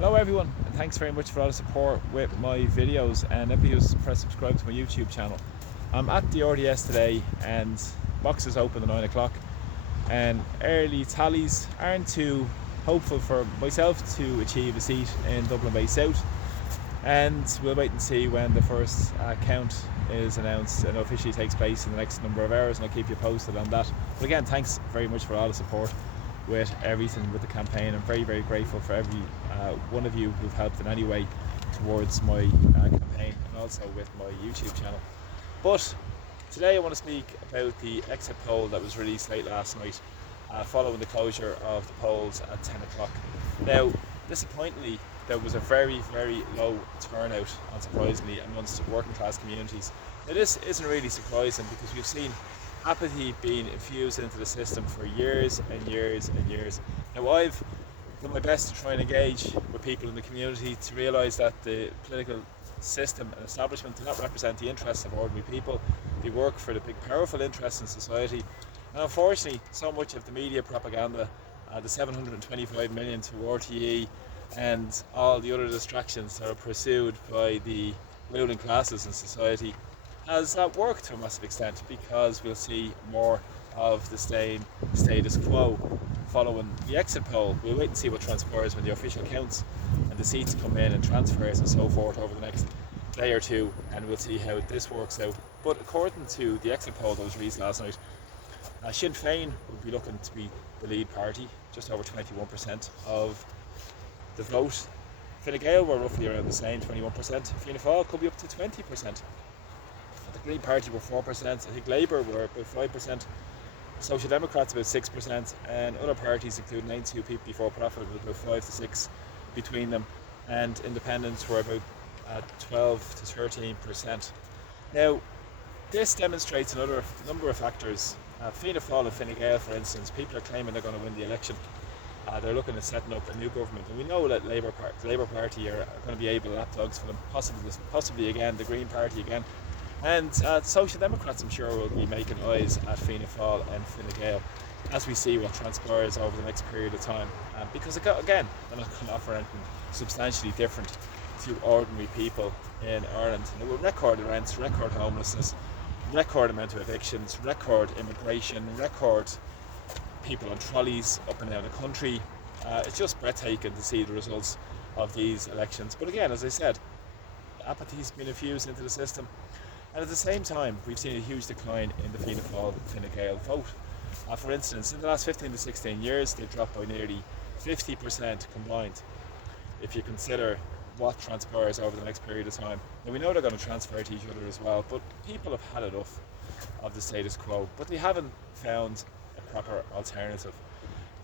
Hello everyone, and thanks very much for all the support with my videos, and everybody who's pressed subscribe to my YouTube channel. I'm at the RDS today and boxes open at 9 o'clock, and early tallies aren't too hopeful for myself to achieve a seat in Dublin Bay South, and we'll wait and see when the first count is announced and officially takes place in the next number of hours, and I'll keep you posted on that. But again, thanks very much for all the support with everything with the campaign. I'm very, very grateful for every one of you who've helped in any way towards my campaign, and also with my YouTube channel. But today I want to speak about the exit poll that was released late last night following the closure of the polls at 10 o'clock. Now, disappointingly, there was a very, very low turnout, unsurprisingly, amongst working class communities. Now, this isn't really surprising because we've seen apathy being infused into the system for years and years and years. Now, I've done my best to try and engage with people in the community to realise that the political system and establishment do not represent the interests of ordinary people. They work for the big powerful interests in society, and unfortunately so much of the media propaganda, the 725 million to RTE and all the other distractions that are pursued by the ruling classes in society, has worked to a massive extent, because we'll see more of the status quo following the exit poll. We'll wait and see what transpires when the official counts and the seats come in and transfers and so forth over the next day or two, and we'll see how this works out. But according to the exit poll that was released last night, Sinn Féin would be looking to be the lead party, just over 21% of the vote. Fine Gael were roughly around the same, 21%. Fianna Fáil could be up to 20%. The Green Party were 4%, I think Labour were about 5%, Social Democrats about 6%, and other parties, including 92 people before profit, were about 5 to 6 between them, and independents were about 12 to 13%. Now, this demonstrates another number of factors. Fianna Fáil and Fine Gael, for instance, people are claiming they're going to win the election. They're looking at setting up a new government, and we know that Labour Party are going to be able lapdogs for them, possibly again, the Green Party again. And Social Democrats, I'm sure, will be making eyes at Fianna Fáil and Fine Gael as we see what transpires over the next period of time. Because again, they're not going to offer anything substantially different to ordinary people in Ireland. And with record rents, record homelessness, record amount of evictions, record immigration, record people on trolleys up and down the country. It's just breathtaking to see the results of these elections. But again, as I said, apathy's been infused into the system. And at the same time, we've seen a huge decline in the Fianna Fáil Fine Gael vote. For instance, in the last 15 to 16 years, they've dropped by nearly 50% combined, if you consider what transpires over the next period of time. Now, we know they're going to transfer to each other as well, but people have had enough of the status quo, but they haven't found a proper alternative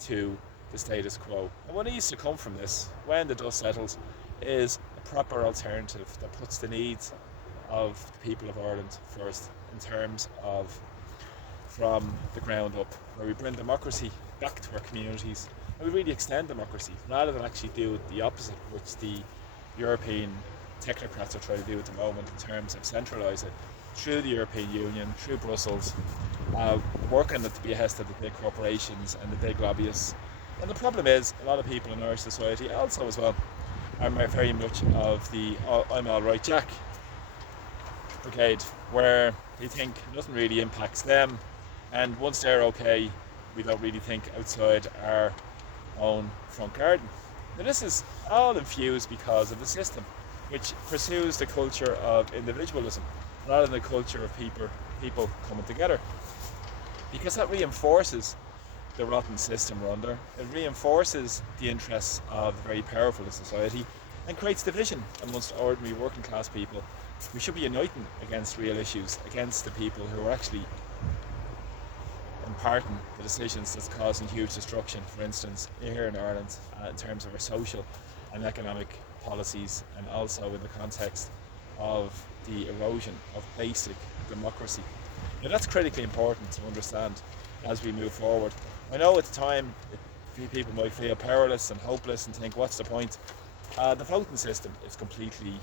to the status quo. And what needs to come from this, when the dust settles, is a proper alternative that puts the needs of the people of Ireland first, in terms of from the ground up, where we bring democracy back to our communities and we really extend democracy rather than actually do the opposite, which the European technocrats are trying to do at the moment, in terms of centralise it through the European Union, through Brussels, working at the behest of the big corporations and the big lobbyists. And the problem is, a lot of people in Irish society also as well are very much of the I'm all right Jack brigade, where they think nothing really impacts them, and once they're okay, we don't really think outside our own front garden. Now, this is all infused because of the system, which pursues the culture of individualism rather than the culture of people coming together, because that reinforces the rotten system we're under. It reinforces the interests of the very powerful in society and creates division amongst ordinary working class people. We should be uniting against real issues, against the people who are actually imparting the decisions that's causing huge destruction, for instance, here in Ireland, in terms of our social and economic policies, and also in the context of the erosion of basic democracy. Now, that's critically important to understand as we move forward. I know at the time people might feel powerless and hopeless and think, what's the point? The voting system is completely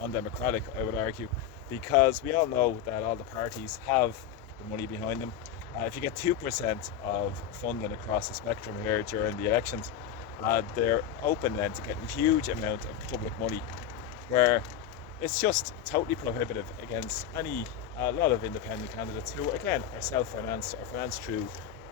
undemocratic, I would argue, because we all know that all the parties have the money behind them. If you get 2% of funding across the spectrum here during the elections, they're open then to getting a huge amount of public money, where it's just totally prohibitive against a lot of independent candidates who, again, are self-financed or financed through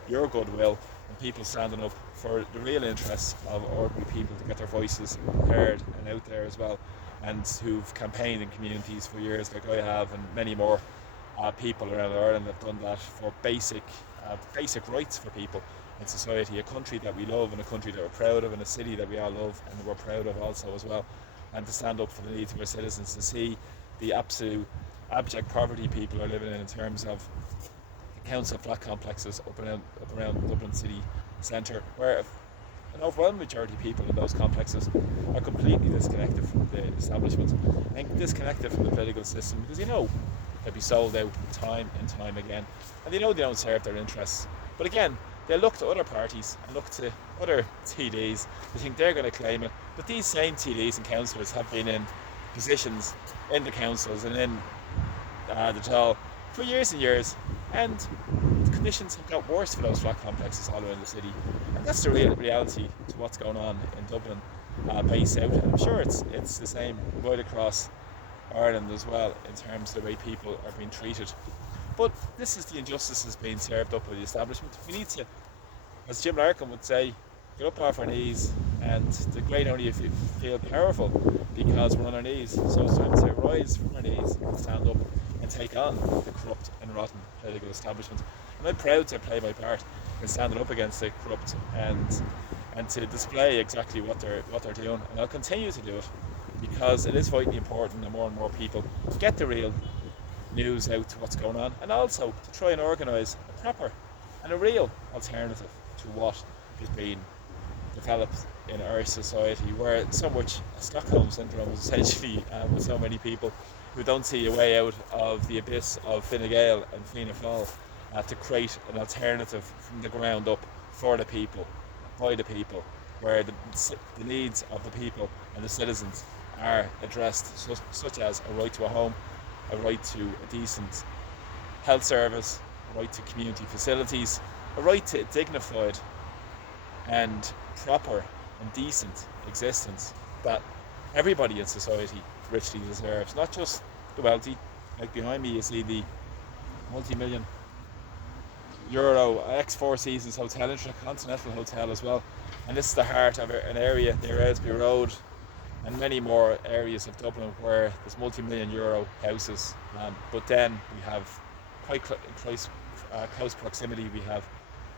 your goodwill and people standing up for the real interests of ordinary people to get their voices heard and out there as well, and who've campaigned in communities for years, like I have, and many more people around Ireland have done that for basic rights for people in society, a country that we love and a country that we're proud of, and a city that we all love and we're proud of also as well, and to stand up for the needs of our citizens, to see the absolute abject poverty people are living in terms of the council flat complexes up around Dublin city centre, where an overwhelming majority of people in those complexes are completely disconnected from the establishment and disconnected from the political system, because they'll be sold out time and time again, and they don't serve their interests. But again, they'll look to other parties and look to other TDs. They think they're going to claim it, but these same TDs and councillors have been in positions in the councils and in the Dáil for years and years, and the conditions have got worse for those flat complexes all around the city. And that's the real reality to what's going on in Dublin, based out. And I'm sure it's the same right across Ireland as well, in terms of the way people are being treated. But this is the injustices being served up by the establishment. We need to, as Jim Larkin would say, get up off our knees, and the great only if you feel powerful, because we're on our knees. So it's time to rise from our knees and stand up and take on the corrupt and rotten political establishment. And I'm proud to play my part in standing up against the corrupt and to display exactly what they're doing. And I'll continue to do it, because it is vitally important that more and more people get the real news out to what's going on, and also to try and organise a proper and a real alternative to what is being developed in our society, where so much Stockholm Syndrome is essentially with so many people who don't see a way out of the abyss of Fine Gael and Fianna Fáil, to create an alternative from the ground up for the people, by the people, where the needs of the people and the citizens are addressed, such as a right to a home, a right to a decent health service, a right to community facilities, a right to a dignified and proper and decent existence that everybody in society richly deserves, not just the wealthy. Like behind me you see the multi-million euro X4 Seasons Hotel, Intercontinental Hotel as well, and this is the heart of an area near Aylesbury Road and many more areas of Dublin where there's multi-million euro houses, but then we have quite close proximity, we have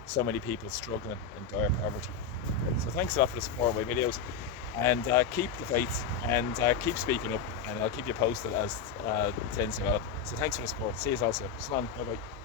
so many people struggling in dire poverty. So thanks a lot for the support of my videos, and keep the faith, and keep speaking up, and I'll keep you posted as things develop. So thanks for the support. See you all soon. Bye bye.